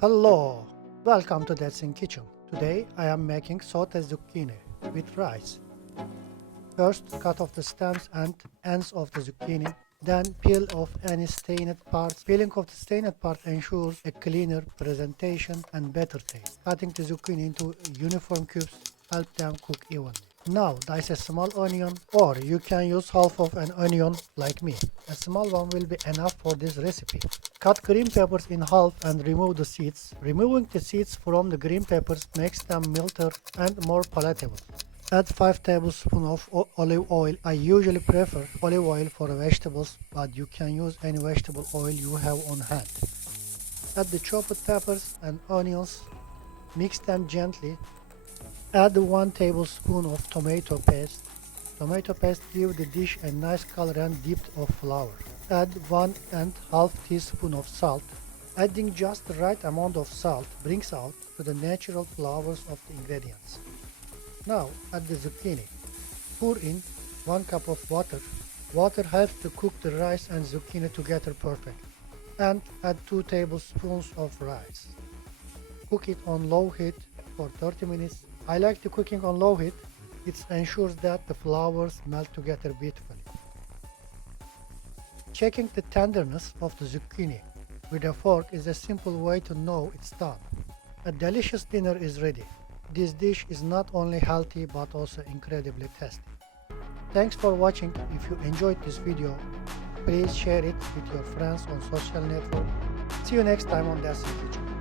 Hello, welcome to That's in Kitchen. Today I am making sauté zucchini with rice. First, cut off the stems and ends of the zucchini. Then peel off any stained parts. Peeling off the stained part ensures a cleaner presentation and better taste. Cutting the zucchini into uniform cubes help them cook evenly. Now dice a small onion, or you can use half of an onion like me. A small one will be enough for this recipe. Cut green peppers in half and remove the seeds. Removing the seeds from the green peppers makes them milder and more palatable. Add 5 tablespoons of olive oil. I usually prefer olive oil for vegetables, but you can use any vegetable oil you have on hand. Add the chopped peppers and onions. Mix them gently. Add 1 tablespoon of tomato paste. Tomato paste gives the dish a nice color and depth of flavor. Add 1½ teaspoon of salt. Adding just the right amount of salt brings out to the natural flavors of the ingredients. Now add the zucchini. Pour in 1 cup of water. Water helps to cook the rice and zucchini together perfectly. And add 2 tablespoons of rice. Cook it on low heat for 30 minutes. I like the cooking on low heat. It ensures that the flavors melt together beautifully. Checking the tenderness of the zucchini with a fork is a simple way to know it's done. A delicious dinner is ready. This dish is not only healthy but also incredibly tasty. Thanks for watching. If you enjoyed this video, please share it with your friends on social network. See you next time on That's in Kitchen.